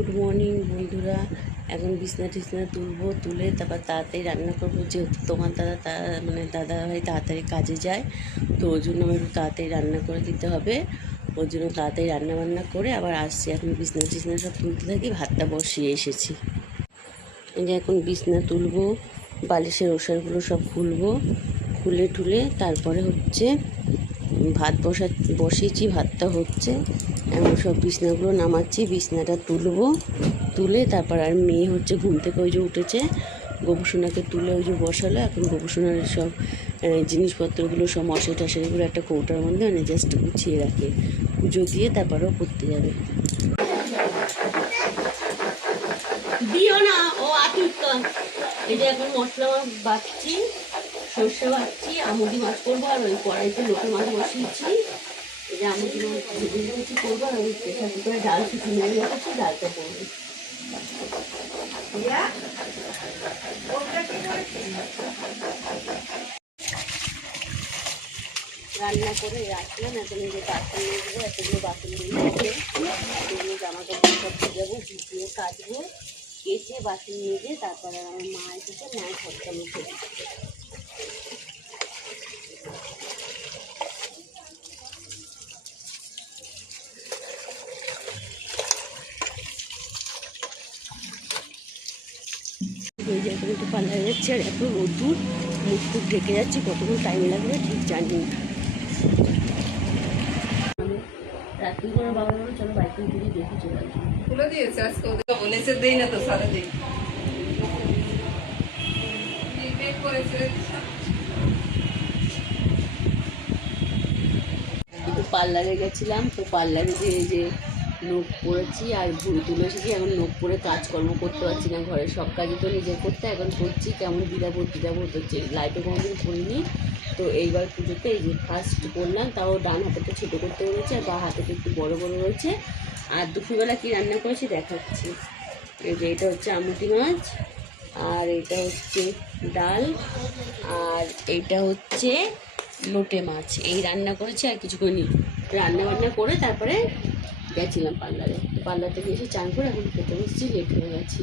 Good morning বন্ধুরা। এখন বিছনা টিছনা তুলবো, তুলে তারপর তাড়াতাড়ি রান্না করবো, যেহেতু তোমার দাদা ভাই তাড়াতাড়ি কাজে যায়, তো ওই জন্য আমার একটু তাড়াতাড়ি রান্না করে দিতে হবে। ওই জন্য তাড়াতাড়ি রান্না বান্না করে আবার আসছি। এখন বিছনা টিছনা সব তুলতে থাকি, ভাতটা বসিয়ে এসেছি। এই যে এখন বিছনা তুলবো, বালিশের ওষারগুলো সব খুলবো, খুলে টুলে তারপরে হচ্ছে ভাত বসিয়েছি, ভাতটা হচ্ছে। এমন সব বিছনাগুলো নামাচ্ছি, বিছনাটা তুলবো, তুলে তারপর আর মেয়ে হচ্ছে ঘুম থেকে ওই যে উঠেছে, গোপুসোনাকে তুলে ওই যে বসালো। এখন গোপুসোনার সব জিনিসপত্রগুলো সব মশারি টশারিগুলো একটা কৌটার মধ্যে জাস্ট গুছিয়ে রাখে, পুজো দিয়ে তারপরেও করতে যাবে। দিও না ও আতিকন। এই যে এখন মশলা বাটছি, সর্ষে বাটছি, আমুদি মাছ করবো, আর ওই কড়াইতে লোটে মাছ বসিয়েছি। এই যে আমুদি মাছ কিছু করবো, আর ওই প্রেশার কুকারে ডাল কিছু মেরে রেখেছি, ডালটা করবো। রান্না করে রাখলাম, এখন এই যে বাসন নিয়ে দেবো, এতগুলো বাসন দিয়ে সেগুলো জামা কাপড় সব ভিজাবো, ভিজিয়ে কাচবো, কেচে বাসন নিয়ে যেয়ে তারপরে আমার মা এসেছে, মায়ের ঘরটা মুছে দিচ্ছে। এই যে এখন একটু পার্লারে যাচ্ছে, আর এত রোদ্দুর, মুখ টুক ঢেকে যাচ্ছে, কতক্ষণ টাইম লাগবে ঠিক জানি না। রাত্রি করে বাবা বলো চলো বাইকে ঘুরে দেখে চলে আসবো। খুলে দিয়েছে আজকে, ওদেরকে বলেছে দেই না তো সারা দিন একটু পার্লারে গেছিলাম, তো পার্লারে যেয়ে যে নখ পড়েছি আর ভুঁড়ি তুলে এসেছি। এখন নখ পরে কাজকর্ম করতে পারছি না, ঘরের সব কাজই তো নিজে করতে এখন করছি। কেমন দ্বিধাবোধ হচ্ছে, লাইফে কোনোদিন করিনি, তো এইবার পুজোতে এই যে ফার্স্ট করলাম। তাও ডান হাতেটা ছোটো করতে বলেছে, আর বা হাতেটা একটু বড় বড় রয়েছে। আর দুপুরবেলা কী রান্না করেছি দেখাচ্ছি। এই যে এটা হচ্ছে আমুদি মাছ, আর এটা হচ্ছে ডাল, আর এইটা হচ্ছে লোটে মাছ। এই রান্না করেছি, আর কিছু করিনি। রান্না বান্না করে তারপরে গেছিলাম পার্লারে, পার্লার থেকে এসে চান করে এখন খেতে বসছি, লেট হয়ে গেছি।